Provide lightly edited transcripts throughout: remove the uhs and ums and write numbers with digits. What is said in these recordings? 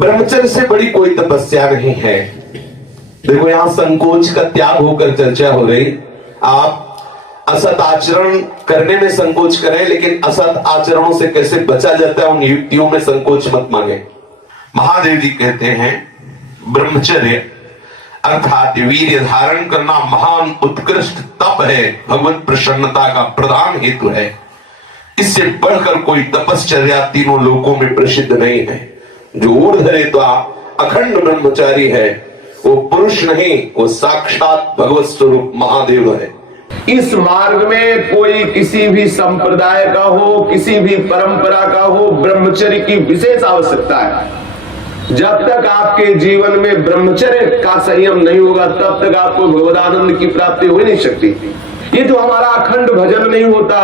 ब्रह्मचर्य से बड़ी कोई तपस्या नहीं है। देखो यहां संकोच का त्याग होकर चर्चा हो रही। आप असत आचरण करने में संकोच करें, लेकिन असत आचरणों से कैसे बचा जाता है उन युक्तियों में संकोच मत मांगे। महादेव जी कहते हैं ब्रह्मचर्य अर्थात वीर्य धारण करना महान उत्कृष्ट तप है, भगवत प्रसन्नता का प्रधान हेतु है। इससे बढ़कर कोई तपश्चर्या तीनों लोकों में प्रसिद्ध नहीं है। जो ऊर्ध्वरेत्वा अखंड ब्रह्मचारी है वो पुरुष नहीं, वो साक्षात भगवत स्वरूप महादेव है। इस मार्ग में कोई किसी भी संप्रदाय का हो, किसी भी परंपरा का हो, ब्रह्मचर्य की विशेष आवश्यकता है। जब तक आपके जीवन में ब्रह्मचर्य का संयम नहीं होगा तब तक आपको भगवदानंद की प्राप्ति हो ही नहीं सकती। ये जो हमारा अखंड भजन नहीं होता,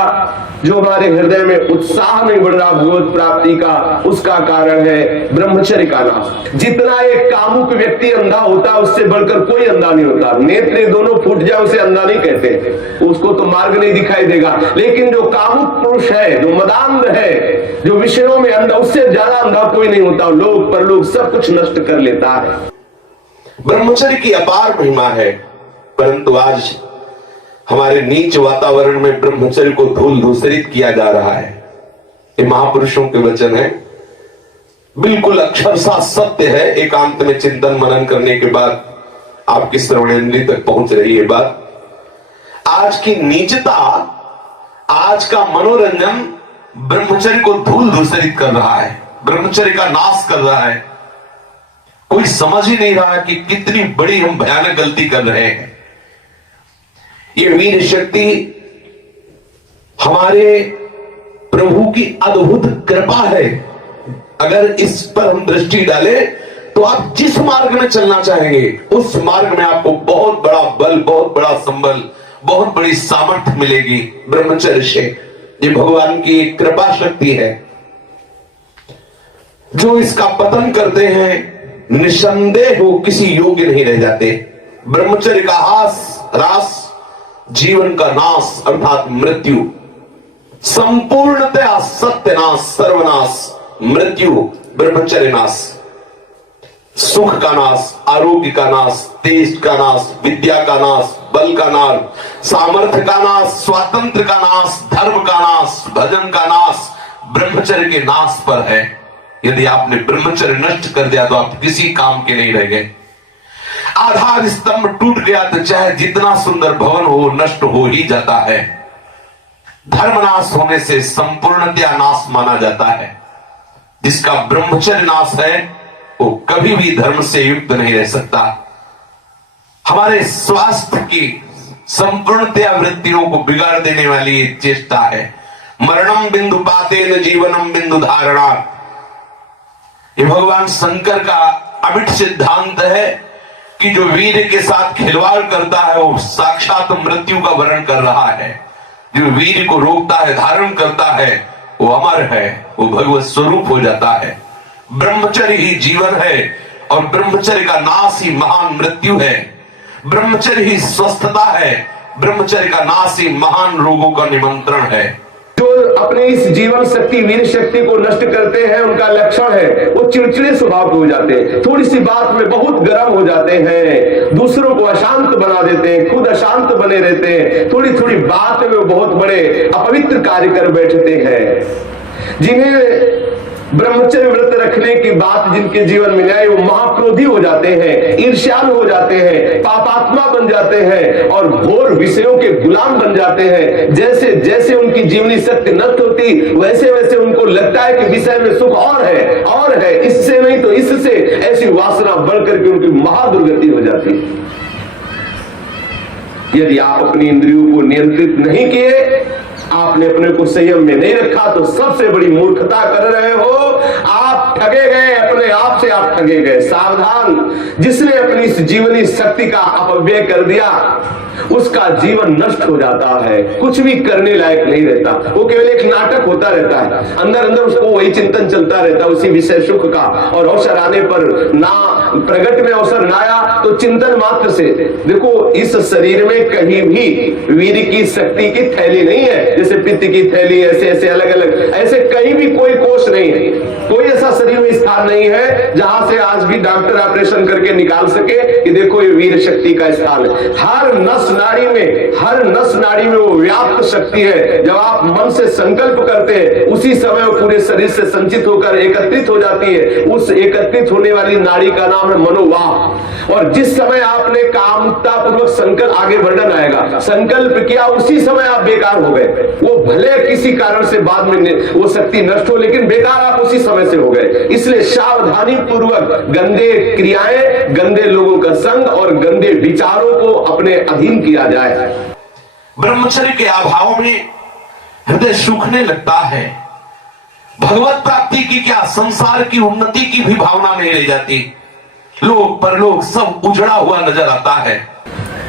जो हमारे हृदय में उत्साह नहीं बढ़ रहा भगवत प्राप्ति का, उसका कारण है ब्रह्मचर्य का नाश। जितना एक कामुक व्यक्ति अंधा होता है उससे बढ़कर कोई अंधा नहीं होता। नेत्र दोनों फूट जाए उसे अंधा नहीं कहते, उसको तो मार्ग नहीं दिखाई देगा। लेकिन जो कामुक पुरुष है, जो मदांध है, जो विषयों में अंधा, उससे ज्यादा अंधा कोई नहीं होता। लोक परलोक सब कुछ नष्ट कर लेता है। ब्रह्मचर्य की अपार महिमा है, परंतु आज हमारे नीच वातावरण में ब्रह्मचर्य को धूल धूसरित किया जा रहा है। ये महापुरुषों के वचन है, बिल्कुल अक्षरशः सत्य है। एकांत में चिंतन मनन करने के बाद आपकी श्रवणेंद्रिय तक पहुंच रही है बात। आज की नीचता, आज का मनोरंजन ब्रह्मचर्य को धूल धूसरित कर रहा है, ब्रह्मचर्य का नाश कर रहा है। कोई समझ ही नहीं रहा कि कितनी बड़ी हम भयानक गलती कर रहे हैं। ये वीर शक्ति हमारे प्रभु की अद्भुत कृपा है। अगर इस पर हम दृष्टि डालें तो आप जिस मार्ग में चलना चाहेंगे उस मार्ग में आपको बहुत बड़ा बल, बहुत बड़ा संबल, बहुत बड़ी सामर्थ्य मिलेगी ब्रह्मचर्य से। ये भगवान की कृपा शक्ति है। जो इसका पतन करते हैं निसंदेह वो किसी योग्य नहीं रह जाते। ब्रह्मचर्य का ह्रास जीवन का नाश अर्थात मृत्यु, संपूर्णतया सत्यनाश, सर्वनाश, मृत्यु, ब्रह्मचर्य नाश, सुख का नाश, आरोग्य का नाश, तेज का नाश, विद्या का नाश, बल का नाश, सामर्थ्य का नाश, स्वातंत्र का नाश, धर्म का नाश, भजन का नाश ब्रह्मचर्य के नाश पर है। यदि आपने ब्रह्मचर्य नष्ट कर दिया तो आप किसी काम के नहीं रह गए। आधार स्तंभ टूट गया तो चाहे जितना सुंदर भवन हो नष्ट हो ही जाता है। धर्म नाश होने से संपूर्णतया नाश माना जाता है। जिसका ब्रह्मचर्य नाश है वो कभी भी धर्म से युक्त नहीं रह सकता। हमारे स्वास्थ्य की संपूर्णतया वृत्तियों को बिगाड़ देने वाली चेष्टा है। मरणम बिंदु पातेन जीवनम बिंदु धारणा, ये भगवान शंकर का अमिट सिद्धांत है कि जो वीर के साथ खिलवाड़ करता है वो साक्षात मृत्यु का वर्ण कर रहा है। जो वीर को रोकता है, धारण करता है, वो अमर है, वो भगवत स्वरूप हो जाता है। ब्रह्मचर्य ही जीवन है और ब्रह्मचर्य का नाश ही महान मृत्यु है। ब्रह्मचर्य ही स्वस्थता है, ब्रह्मचर्य का नाश ही महान रोगों का निमंत्रण है। जो अपने इस जीवन शक्ति, वीर शक्ति को नष्ट करते हैं उनका लक्षण है वो चिड़चिड़े स्वभाव के हो जाते हैं, थोड़ी सी बात में बहुत गर्म हो जाते हैं, दूसरों को अशांत बना देते हैं, खुद अशांत बने रहते हैं, थोड़ी थोड़ी बात में वो बहुत बड़े अपवित्र कार्य कर बैठते हैं। जिन्हें ब्रह्मचर्य व्रत रखने की बात जिनके जीवन में आए वो महाक्रोधी हो जाते हैं, ईर्ष्यालु हो जाते हैं, पापात्मा बन जाते हैं और घोर विषयों के गुलाम बन जाते हैं। जैसे जैसे उनकी जीवनी शक्ति नष्ट होती वैसे वैसे उनको लगता है कि विषय में सुख और है, इससे नहीं तो इससे, ऐसी वासना बढ़ करके उनकी महादुर्गति हो जाती है। यदि आप अपनी इंद्रियों को नियंत्रित नहीं किए, आपने अपने को संयम में नहीं रखा तो सबसे बड़ी मूर्खता कर रहे हो। आप ठगे गए, अपने आप से आप ठगे गए। सावधान, जिसने अपनी इस जीवनी शक्ति का अपव्यय कर दिया उसका जीवन नष्ट हो जाता है, कुछ भी करने लायक नहीं रहता। वो केवल एक नाटक होता रहता है, अंदर अंदर उसको वही चिंतन चलता रहता है उसी विषय सुख का। और अवसर आने पर ना प्रगट में अवसर ना आया तो चिंतन मात्र से। देखो इस शरीर में कहीं भी वीर की शक्ति की थैली नहीं है, जैसे पित्त की थैली, ऐसे ऐसे अलग अलग, ऐसे कहीं भी कोई कोष नहीं है, कोई ऐसा ऐसा शरीर में स्थान नहीं है जहां से आज भी डॉक्टर ऑपरेशन करके निकाल सके कि देखो ये वीर शक्ति का स्थान है। हर नस नाड़ी में वो व्याप्त शक्ति है। जब आप मन से संकल्प करते हैं उसी समय वो पूरे शरीर से संचित होकर एकत्रित हो जाती है। उस एकत्रित होने वाली नाड़ी का नाम है मनोवाह। और जिस समय आपने कामता पूर्वक संकल्प, आगे वर्णन आएगा, संकल्प किया उसी समय आप बेकार हो गए। वो भले किसी कारण से बाद में वो शक्ति नष्ट हो, लेकिन बेकार आप उसी समय से हो गए। इसलिए सावधानी पूर्वक गंदे क्रियाएं, गंदे लोगों का संग और गंदे विचारों को अपने अधीन किया जाए। ब्रह्मचर्य के अभाव में हृदय सूखने लगता है। भगवत प्राप्ति की क्या, संसार की उन्नति की भी भावना नहीं रह जाती। लोक परलोक सब उजड़ा हुआ नजर आता है।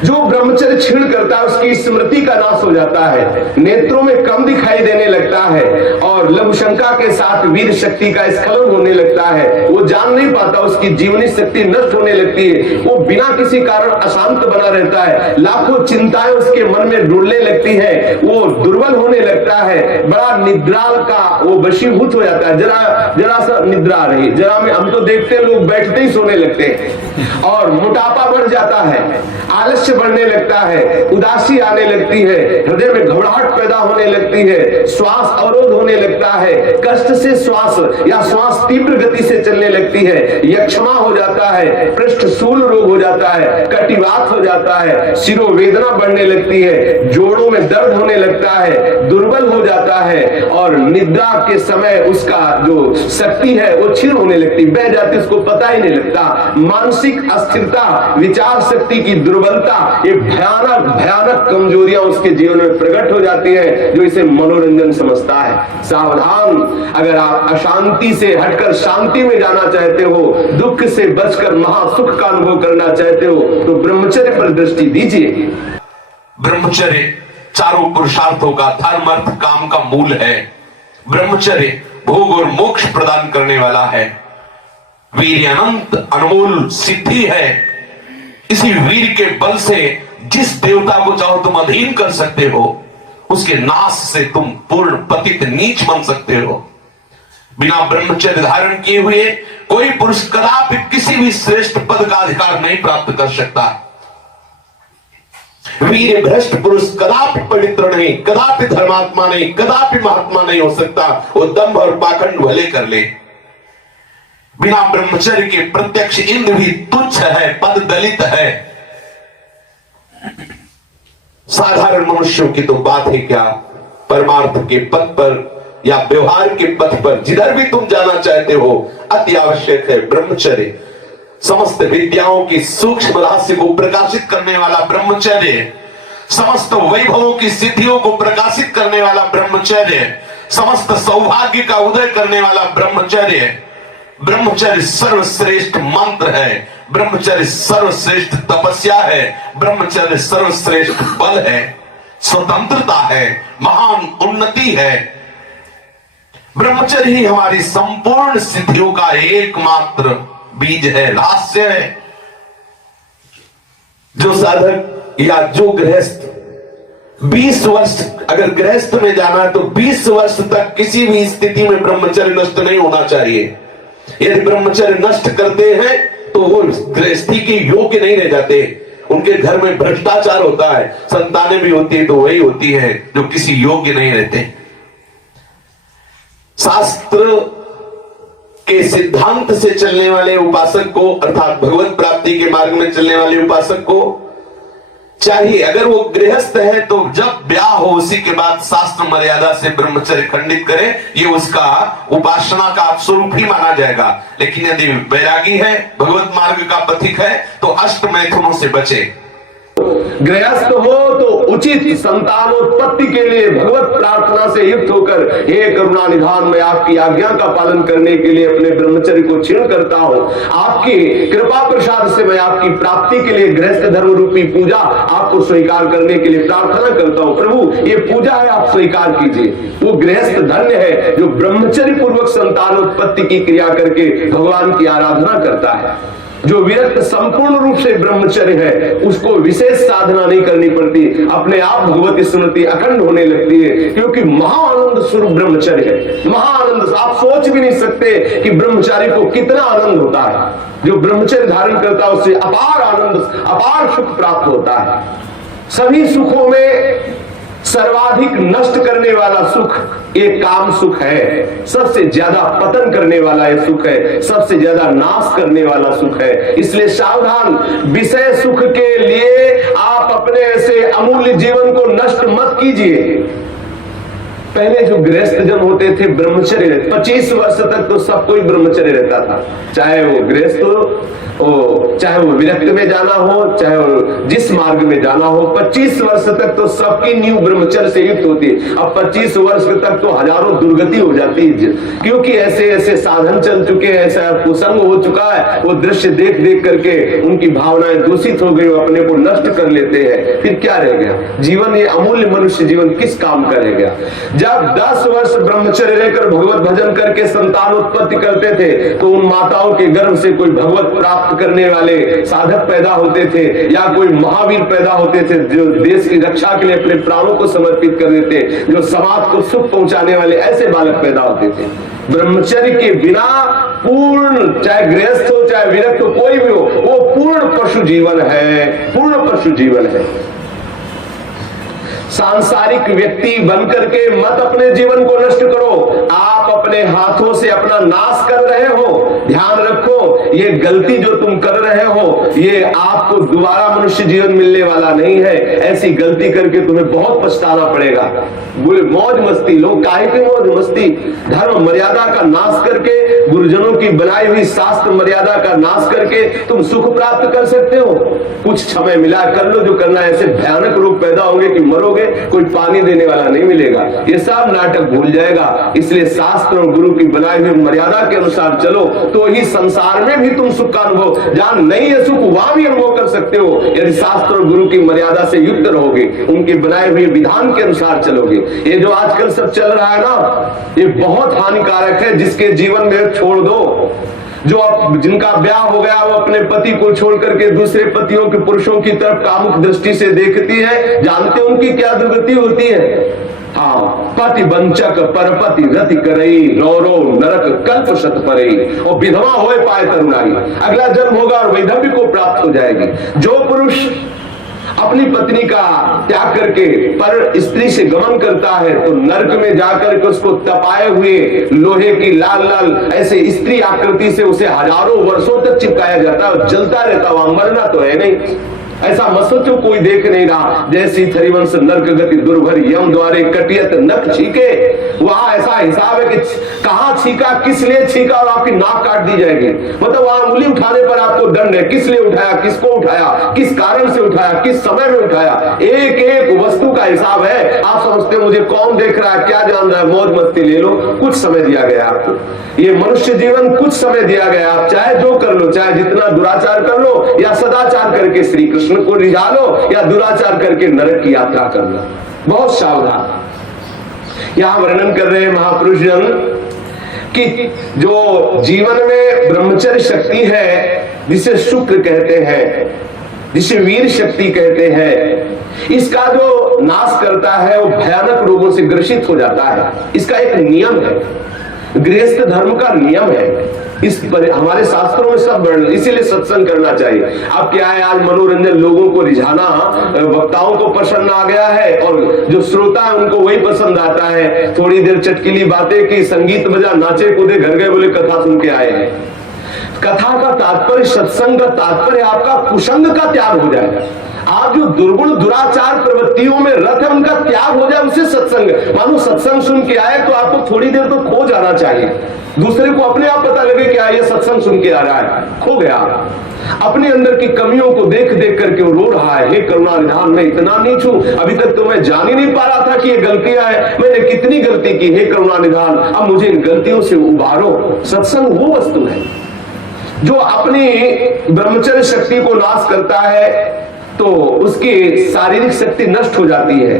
जो ब्रह्मचर्य छीण करता है उसकी स्मृति का नाश हो जाता है, नेत्रों में कम दिखाई देने लगता है और लघुशंका के साथ वीर शक्ति का स्खलन होने लगता है। वो जान नहीं पाता, उसकी जीवनी शक्ति नष्ट होने लगती है। वो बिना किसी कारण अशांत बना रहता है, लाखों चिंताएं उसके मन में डुलने लगती है, वो दुर्बल होने लगता है, बड़ा निद्रा का वो वशीभूत हो जाता है। जरा सा निद्रा आ रही, जरा में हम तो देखते हैं लोग बैठते ही सोने लगते हैं और मोटापा बढ़ जाता है, आलस्य बढ़ने लगता है, उदासी आने लगती है, हृदय में घबराहट पैदा होने लगती है, श्वास अवरोध होने लगता है, कष्ट से श्वास या श्वास तीव्र गति से चलने लगती है, यक्षमा हो जाता है, पृष्ठ शूल रोग हो जाता है, कटिवात हो जाता है, शिरोवेदना बढ़ने लगती है, जोड़ों में दर्द होने लगता है, दुर्बल हो जाता है और निद्रा के समय उसका जो शक्ति है वो क्षीण होने लगती, बह जाती, उसको पता ही नहीं लगता। मानसिक अस्थिरता, विचार शक्ति की दुर्बलता, ये भयानक भयानक कमजोरियां उसके जीवन में प्रकट हो जाती है, जो इसे मनोरंजन समझता है। सावधान, अगर आप अशांति से हटकर शांति में जाना चाहते हो, दुख से बचकर महासुख का अनुभव करना चाहते हो, तो ब्रह्मचर्य पर दृष्टि दीजिए। ब्रह्मचर्य चारों पुरुषार्थों का, धर्म अर्थ काम का मूल है। ब्रह्मचर्य भोग और मोक्ष प्रदान करने वाला है। वीर अनंत अनमोल सिद्धि है। इसी वीर के बल से जिस देवता को चाहो तुम अधीन कर सकते हो, उसके नाश से तुम पूर्ण पतित नीच बन सकते हो। बिना ब्रह्मचर्य धारण किए हुए कोई पुरुष कदापि किसी भी श्रेष्ठ पद का अधिकार नहीं प्राप्त कर सकता। वीर भ्रष्ट पुरुष कदापि पवित्र नहीं, कदापि धर्मात्मा नहीं, कदापि महात्मा नहीं हो सकता। वो दंभ और पाखंड भले कर ले। बिना ब्रह्मचर्य के प्रत्यक्ष इंद्र भी तुच्छ है, पद दलित है। साधारण मनुष्यों की तो बात है क्या, परमार्थ के पथ पर या व्यवहार के पथ पर जिधर भी तुम जाना चाहते हो, अति आवश्यक है ब्रह्मचर्य। समस्त विद्याओं की सूक्ष्म रहस्य को प्रकाशित करने वाला ब्रह्मचर्य, समस्त वैभवों की सिद्धियों को प्रकाशित करने वाला ब्रह्मचर्य, समस्त सौभाग्य का उदय करने वाला ब्रह्मचर्य। ब्रह्मचर्य सर्वश्रेष्ठ मंत्र है, ब्रह्मचर्य सर्वश्रेष्ठ तपस्या है, ब्रह्मचर्य सर्वश्रेष्ठ बल है, स्वतंत्रता है, महान उन्नति है। ब्रह्मचर्य ही हमारी संपूर्ण सिद्धियों का एकमात्र बीज है, रहस्य है। जो साधक या जो गृहस्थ 20 वर्ष अगर गृहस्थ में जाना है तो 20 वर्ष तक किसी भी स्थिति में ब्रह्मचर्य नष्ट नहीं होना चाहिए। यदि ब्रह्मचर्य नष्ट करते हैं तो वो गृहस्थी के योग्य नहीं रह जाते। उनके घर में भ्रष्टाचार होता है, संतानें भी होती है तो वही होती है जो किसी योग्य नहीं रहते। शास्त्र के सिद्धांत से चलने वाले उपासक को, अर्थात भगवत प्राप्ति के मार्ग में चलने वाले उपासक को चाहिए, अगर वो गृहस्थ है तो जब ब्याह हो उसी के बाद शास्त्र मर्यादा से ब्रह्मचर्य खंडित करे, ये उसका उपासना का स्वरूप ही माना जाएगा। लेकिन यदि वैरागी है, भगवत मार्ग का पथिक है, तो अष्ट मैथुनों से बचे। गृहस्थ हो तो उचित संतानोत्पत्ति के लिए भगवत प्रार्थना से युक्त होकर, हे करुणा निधान, मैं आपकी आज्ञा का पालन करने के लिए अपने ब्रह्मचर्य को क्षीण करता हूं। आपकी कृपा प्रसाद से मैं आपकी प्राप्ति के लिए गृहस्थ धर्म रूपी पूजा आपको स्वीकार करने के लिए प्रार्थना करता हूं। प्रभु, ये पूजा है, आप स्वीकार कीजिए। वो गृहस्थ धन्य है जो ब्रह्मचर्य पूर्वक संतानोत्पत्ति की क्रिया करके भगवान की आराधना करता है। जो विरक्त संपूर्ण रूप से ब्रह्मचर्य है उसको विशेष साधना नहीं करनी पड़ती, अपने आप भगवती स्मृति अखंड होने लगती है, क्योंकि महाआनंद स्वरूप ब्रह्मचर्य है। महाआनंद, आप सोच भी नहीं सकते कि ब्रह्मचारी को कितना आनंद होता है। जो ब्रह्मचर्य धारण करता है उससे अपार आनंद, अपार सुख प्राप्त होता है। सभी सुखों में सर्वाधिक नष्ट करने वाला सुख एक काम सुख है, सबसे ज्यादा पतन करने वाला यह सुख है, सबसे ज्यादा नाश करने वाला सुख है। इसलिए सावधान, विषय सुख के लिए आप अपने ऐसे अमूल्य जीवन को नष्ट मत कीजिए। पहले जो गृहस्थ जन होते थे ब्रह्मचर्य, 25 वर्ष तक तो सब कोई ब्रह्मचर्य रहता था, चाहे वो गृहस्थ हो, चाहे वो विरक्त में जाना हो, चाहे वो जिस मार्ग में जाना हो। 25 वर्ष तक तो सबकी नींव ब्रह्मचर्य से युक्त होती है। अब 25 वर्ष तक तो हजारों दुर्गति हो जाती है, क्योंकि ऐसे ऐसे साधन चल चुके हैं, ऐसा कुसंग हो चुका है, वो दृश्य देख देख करके उनकी भावनाएं दूषित हो गई, वो अपने को नष्ट कर लेते हैं। फिर क्या रह गया जीवन? ये अमूल्य मनुष्य जीवन किस काम का रह गया? जब 10 वर्ष ब्रह्मचर्य रहकर भगवत भजन करके संतान उत्पत्ति करते थे तो उन माताओं के गर्भ से कोई भगवत प्राप्त करने वाले साधक पैदा होते थे, या कोई महावीर पैदा होते थे जो देश की रक्षा के लिए अपने प्राणों को समर्पित कर देते, जो समाज को सुख पहुंचाने वाले ऐसे बालक पैदा होते थे। ब्रह्मचर्य के बिना पूर्ण, चाहे गृहस्थ हो चाहे विरक्त हो, कोई भी हो, वो पूर्ण पशु जीवन है, पूर्ण पशु जीवन है। सांसारिक व्यक्ति बनकर के मत अपने जीवन को नष्ट करो, आप अपने हाथों से अपना नाश कर रहे हो। ध्यान रखो, ये गलती जो तुम कर रहे हो ये आपको दोबारा मनुष्य जीवन मिलने वाला नहीं है। ऐसी गलती करके तुम्हें बहुत पछताना पड़ेगा। मौज मस्ती, लोग काहे की मौज मस्ती? धर्म मर्यादा का नाश करके, गुरुजनों की बनाई हुई शास्त्र मर्यादा का नाश करके तुम सुख प्राप्त कर सकते हो। कुछ समय मिला, कर लो जो करना है। ऐसे भयानक रोग पैदा होंगे कि मरोगे, कोई पानी देने वाला नहीं मिलेगा। ये सब नाटक भूल जाएगा। इसलिए शास्त्र और गुरु की बनाई हुई मर्यादा के अनुसार चलो, तो ही संसार में भी तुम सुख का अनुभव, जहां नहीं है सुख वहां भी अनुभव कर सकते हो, यदि शास्त्र और गुरु की मर्यादा से युक्त रहोगे, उनके बनाए हुए विधान के अनुसार चलोगे। ये जो आजकल सब चल रहा है ना, ये बहुत हानिकारक है। जिसके जीवन में छोड़ दो, जो जिनका ब्याह हो गया वो अपने पति को छोड़ करके दूसरे पतियों के पुरुषों की तरफ कामुक दृष्टि से देखती है, जानते उनकी क्या दुर्गति होती है? हाँ, पति वंचक परपति रति करई, रो रो नरक कल्प शत परई, और विधवा होए पाए तरुणाई, अगला जन्म होगा और वैधव्य को प्राप्त हो जाएगी। जो पुरुष अपनी पत्नी का त्याग करके पर स्त्री से गमन करता है तो नरक में जाकर के उसको तपाए हुए लोहे की लाल लाल ऐसे स्त्री आकृति से उसे हजारों वर्षों तक चिपकाया जाता है और जलता रहता, वहां मरना तो है नहीं। ऐसा मत सोचो कोई देख नहीं रहा। जैसी थरिवंश नरक गति दुर्भर यम द्वारे कटियत नख छीके, वहां ऐसा हिसाब है कि कहां छीका, किस लिए छीका, और आपकी नाक काट दी जाएगी। मतलब वहां उंगली उठाने पर आपको दंड है, किस लिए उठाया, किसको उठाया, किस कारण से उठाया, किस समय में उठाया, एक एक वस्तु का हिसाब है। आप समझते हो मुझे कौन देख रहा है, क्या जान रहा है, मौज मस्ती ले लो। कुछ समय दिया गया आपको, ये मनुष्य जीवन कुछ समय दिया गया। आप चाहे जो कर लो, चाहे जितना दुराचार कर लो या सदाचार करके श्री कृष्ण को रिझा लो, या दुराचार करके नरक की यात्रा कर लो। बहुत सावधान। यहां वर्णन कर रहे हैं महापुरुष जन कि जो जीवन में ब्रह्मचर्य शक्ति है, जिसे शुक्र कहते हैं, जिसे वीर शक्ति कहते हैं, इसका जो नाश करता है वो भयानक रोगों से ग्रसित हो जाता है। इसका एक नियम है, गृहस्थ धर्म का नियम है। इस पर हमारे शास्त्रों में सब वर्णन, इसीलिए सत्संग करना चाहिए। अब क्या है, आज मनोरंजन, लोगों को रिझाना, वक्ताओं को पसंद आ गया है और जो श्रोता है उनको वही पसंद आता है। थोड़ी देर चटकीली बातें की, संगीत बजा, नाचे कूदे, घर गए, बोले कथा सुन के आए हैं। कथा का तात्पर्य, सत्संग का तात्पर्य आपका कुसंग का त्याग हो जाएगा। आप जो दुर्गुण दुराचार प्रवृत्तियों में रत है उनका त्याग हो जाए, उसे सत्संग। मानो सत्संग सुन के आए तो आपको थोड़ी देर तो खो जाना चाहिए। दूसरे को अपने आप पता लगे कि ये सत्संग सुन के आ रहा है, खो गया। अपने अंदर की कमियों को देख देख करके वो रो रहा है, हे करुणा निधान, मैं इतना नीच हूं, अभी तक तो मैं जान ही नहीं पा रहा था कि ये गलतियां हैं, मैंने कितनी गलती की, हे करुणा निधान, अब मुझे इन गलतियों से उबारो। सत्संग वो वस्तु है जो अपनी ब्रह्मचर्य शक्ति को नाश करता है तो उसकी शारीरिक शक्ति नष्ट हो जाती है,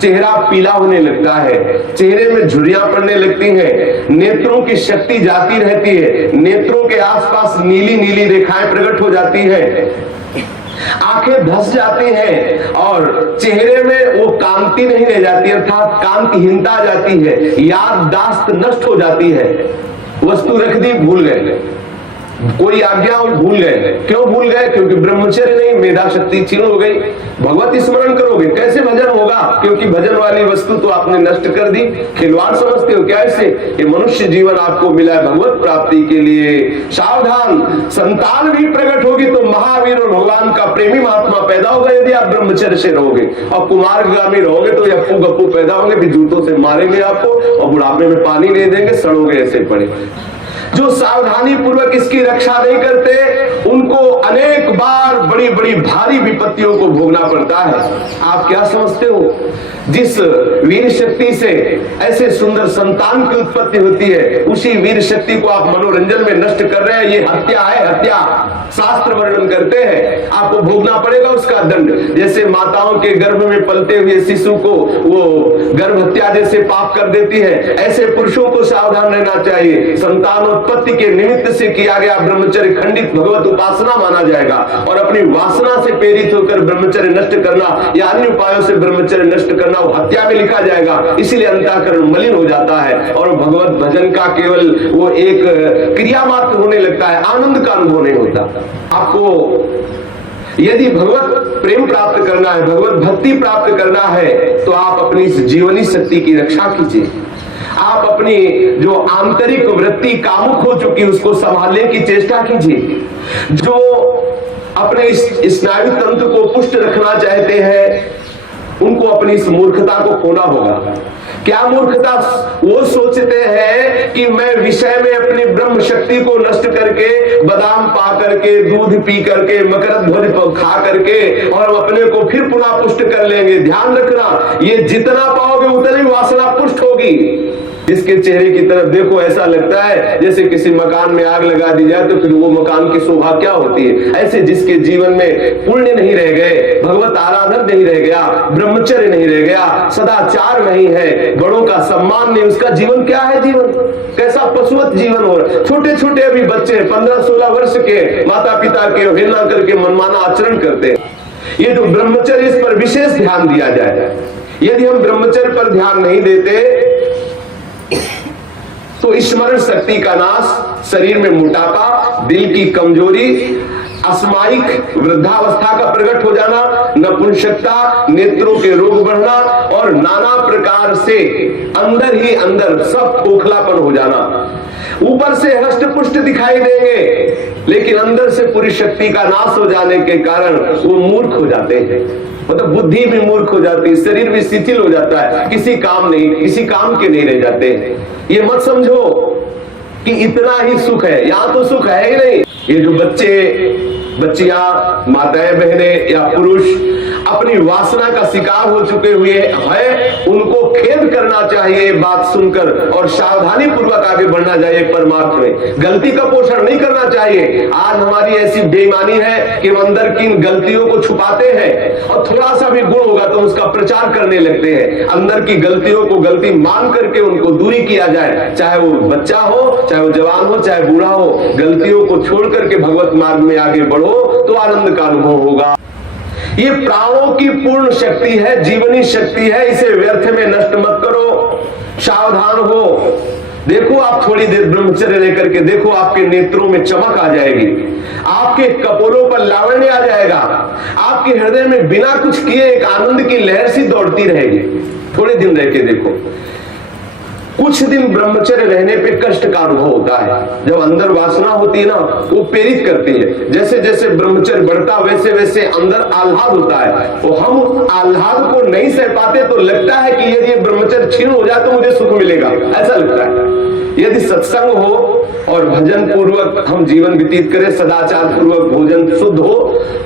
चेहरा पीला होने लगता है, चेहरे में झुर्रियां पड़ने लगती हैं, नेत्रों की शक्ति जाती रहती है, नेत्रों के आसपास नीली नीली रेखाएं प्रकट हो जाती हैं, आंखें धस जाती हैं और चेहरे में वो कांति नहीं रह जाती, अर्थात कांतिहीनता आ जाती है, याददाश्त नष्ट हो जाती है। वस्तु रख दी, भूल गए, कोई आज्ञा हुई, भूल गए। क्यों भूल गए? क्योंकि ब्रह्मचर्य नहीं, मेधा शक्ति क्षीण हो गई। भगवत स्मरण करोगे, कैसे भजन होगा? क्योंकि भजन वाली वस्तु तो आपने नष्ट कर दी। खिलवाड़ समझते हो क्या इससे? ये मनुष्य जीवन आपको मिला है भगवत प्राप्ति के लिए। सावधान, संतान भी प्रकट होगी तो महावीर और भगवान का प्रेमी महात्मा पैदा होगा यदि आप ब्रह्मचर्य से रहोगे। और कुमारगामी रहोगे तो अप्पू गप्पू पैदा होंगे, भी जूतों से मारेंगे आपको और बुढ़ापे में पानी नहीं देंगे, सड़ोगे ऐसे पड़े। जो सावधानी पूर्वक इसकी रक्षा नहीं करते उनको अनेक बार बड़ी बड़ी भारी विपत्तियों को भोगना पड़ता है। आप क्या समझते हो? जिस वीर शक्ति से ऐसे सुंदर संतान की उत्पत्ति होती है, उसी वीर शक्ति को आप मनोरंजन में नष्ट कर रहे हैं। ये हत्या है, हत्या। शास्त्र वर्णन करते हैं, आपको भोगना पड़ेगा उसका दंड। जैसे माताओं के गर्भ में पलते हुए शिशु को वो गर्भ हत्या जैसे पाप कर देती है, ऐसे पुरुषों को सावधान रहना चाहिए। संतानोत्पत्ति के निमित्त से किया गया ब्रह्मचर्य खंडित भगवत उपासना माना जाएगा और अपनी वासना से प्रेरित होकर ब्रह्मचर्य नष्ट करना या अन्य उपायों से ब्रह्मचर्य नष्ट करना वो हत्या में लिखा जाएगा। इसीलिए अंतःकरण मलिन हो जाता है और भगवत भजन का केवल वो एक क्रिया मात्र होने लगता है, आनंद का अनुभव नहीं होता। आपको यदि भगवत प्रेम प्राप्त करना है, भगवत भक्ति प्राप्त करना है, तो आप अपनी इस जीवनी शक्ति की रक्षा कीजिए। आप अपनी जो आंतरिक वृत्ति कामुक हो चुकी उसको संभालने की चेष्टा कीजिए। जो अपने इस स्नायु तंत्र को पुष्ट रखना चाहते हैं उनको अपनी इस मूर्खता को खोना होगा। क्या मूर्खता? वो सोचते हैं कि मैं विषय में अपनी ब्रह्म शक्ति को नष्ट करके, बादाम पा करके, दूध पी करके, मकरंद ध्वज खा करके और अपने को फिर पुनः पुष्ट कर लेंगे। ध्यान रखना, ये जितना पाओगे उतनी वासना पुष्ट होगी। जिसके चेहरे की तरफ देखो ऐसा लगता है जैसे किसी मकान में आग लगा दी जाए तो फिर वो मकान की शोभा क्या होती है। ऐसे जिसके जीवन में पुण्य नहीं रह गए, भगवत आराधन नहीं रह गया, ब्रह्मचर्य नहीं रह गया, सदाचार नहीं है, बड़ों का सम्मान नहीं, उसका जीवन क्या है? जीवन कैसा पशुवत जीवन हो रहा है। छोटे छोटे अभी बच्चे 15-16 वर्ष के माता पिता के अवहेलना करके मनमाना आचरण करते हैं। ये जो ब्रह्मचर्य, इस पर विशेष ध्यान दिया जाए। यदि हम ब्रह्मचर्य पर ध्यान नहीं देते तो स्मरण शक्ति का नाश, शरीर में मोटापा, दिल की कमजोरी, अस्मायिक वृद्धावस्था का प्रकट हो जाना, नपुंसकता, नेत्रों के रोग बढ़ना और नाना प्रकार से अंदर ही अंदर सब खोखलापन हो जाना। ऊपर से हष्ट पुष्ट दिखाई देंगे लेकिन अंदर से पूरी शक्ति का नाश हो जाने के कारण वो मूर्ख हो जाते हैं। मतलब बुद्धि भी मूर्ख हो जाती है, शरीर भी शिथिल हो जाता है, किसी काम के नहीं रह जाते। ये मत समझो कि इतना ही सुख है, यहाँ तो सुख है ही नहीं। ये जो बच्चे, बच्चियां, माताएं, बहनें या पुरुष अपनी वासना का शिकार हो चुके हुए हैं, उनको खेद करना चाहिए बात सुनकर और सावधानी पूर्वक आगे बढ़ना चाहिए परमार्थ में। गलती का पोषण नहीं करना चाहिए। आज हमारी ऐसी बेईमानी है कि हम अंदर की इन गलतियों को छुपाते हैं और थोड़ा सा भी गुण होगा तो उसका प्रचार करने लगते हैं। अंदर की गलतियों को गलती मान करके उनको दूरी किया जाए, चाहे वो बच्चा हो, चाहे वो जवान हो, चाहे बूढ़ा हो। गलतियों को छोड़ करके भगवत मार्ग में आगे बढ़ो तो आनंद का अनुभव होगा। ये प्राणों की पूर्ण शक्ति है, जीवनी शक्ति है, इसे व्यर्थ में नष्ट मत करो। सावधान हो। देखो आप थोड़ी देर ब्रह्मचर्य लेकर के देखो, आपके नेत्रों में चमक आ जाएगी, आपके कपोलों पर लावण्य आ जाएगा, आपके हृदय में बिना कुछ किए एक आनंद की लहर सी दौड़ती रहेगी। थोड़े दिन रह के देखो। कुछ दिन ब्रह्मचर्य रहने पे कष्ट का अनुभव होता है। जब अंदर वासना होती है ना, वो प्रेरित करती है। जैसे जैसे ब्रह्मचर्य बढ़ता वैसे वैसे अंदर आह्लाद होता है। तो हम आह्लाद को नहीं सह पाते तो लगता है कि यदि ब्रह्मचर्य क्षीण हो जाए तो मुझे सुख मिलेगा, ऐसा लगता है। यदि सत्संग हो और भजन पूर्वक हम जीवन व्यतीत करें, सदाचार पूर्वक भोजन शुद्ध हो,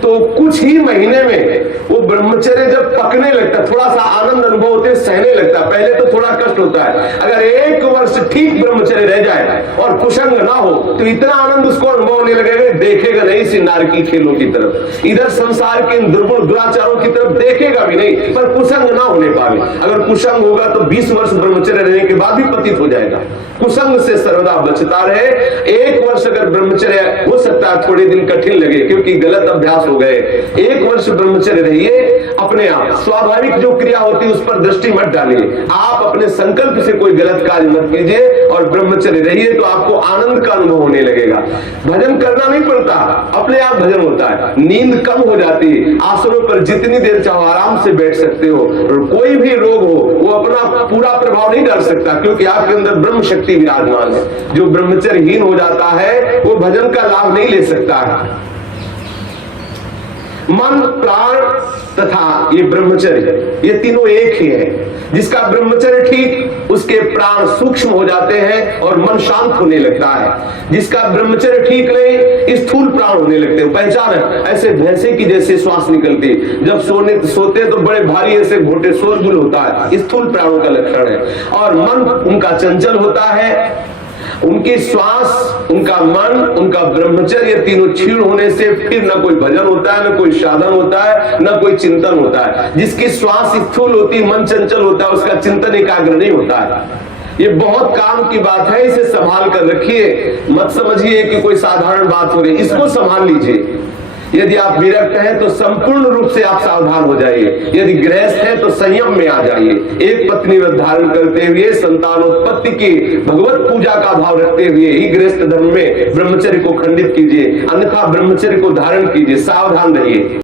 तो कुछ ही महीने में वो ब्रह्मचर्य जब पकने लगता, थोड़ा सा आनंद अनुभव होते, सहने लगता। पहले तो थोड़ा कष्ट होता है। अगर 1 वर्ष ठीक ब्रह्मचर्य रह जाए और कुसंग ना हो तो इतना आनंद उसको अनुभव होने लगेगा, देखेगा नहीं इसी नारकी खेलों की तरफ, इधर संसार के दुर्गुण दुराचारों की तरफ देखेगा भी नहीं, पर कुसंग ना होने पावे। अगर कुसंग होगा तो 20 वर्ष ब्रह्मचर्य रहने के बाद भी पतित हो जाएगा। कुसंग से सर्वदा बचता रहे। 1 वर्ष अगर ब्रह्मचर्य हो सकता है थोड़े दिन कठिन लगे क्योंकि गलत अभ्यास हो गए, 1 वर्ष ब्रह्मचर्य रहिए। अपने आप स्वाभाविक जो क्रिया होती है उस पर दृष्टि मत डालिए, आप अपने संकल्प से कोई गलत कार्य मत कीजिए और ब्रह्मचर्य रहिए, तो आपको आनंद का अनुभव होने लगेगा। भजन करना नहीं पड़ता, अपने आप भजन होता है। नींद कम हो जाती है, आसनों पर जितनी देर चाहो आराम से बैठ सकते हो, और कोई भी रोग हो वो अपना पूरा प्रभाव नहीं डाल सकता क्योंकि आपके अंदर ब्रह्म शक्ति विराजमान है। जो ब्रह्मचर्यहीन हो जाता है वो भजन का लाभ नहीं ले सकता है। मन, प्राण तथा ये ब्रह्मचर्य, ये तीनों एक ही है। जिसका ब्रह्मचर्य ठीक, उसके प्राण सूक्ष्म हो जाते हैं और मन शांत होने लगता है। जिसका ब्रह्मचर्य ठीक नहीं, स्थूल प्राण होने लगते हैं। पहचान है, ऐसे भैंसे की जैसे श्वास निकलती, जब सोते तो बड़े भारी ऐसे घोटे शोरगुल होता है, स्थूल प्राणों का लक्षण है। और मन उनका चंचल होता है, उनकी श्वास, उनका मन, उनका ब्रह्मचर्य, तीनों क्षीण होने से फिर न कोई भजन होता है, न कोई साधन होता है, न कोई चिंतन होता है। जिसकी श्वास स्थूल होती, मन चंचल होता है, उसका चिंतन एकाग्र नहीं होता है। ये बहुत काम की बात है, इसे संभाल कर रखिए। मत समझिए कि कोई साधारण बात हो रही, इसको संभाल लीजिए। यदि आप विरक्त हैं तो संपूर्ण रूप से आप सावधान हो जाइए। यदि गृहस्थ हैं तो संयम में आ जाइए। एक पत्नी व्रत धारण करते हुए, संतानोत्पत्ति की भगवत पूजा का भाव रखते हुए ही गृहस्थ धर्म में ब्रह्मचर्य को खंडित कीजिए, अन्यथा ब्रह्मचर्य को धारण कीजिए। सावधान रहिए।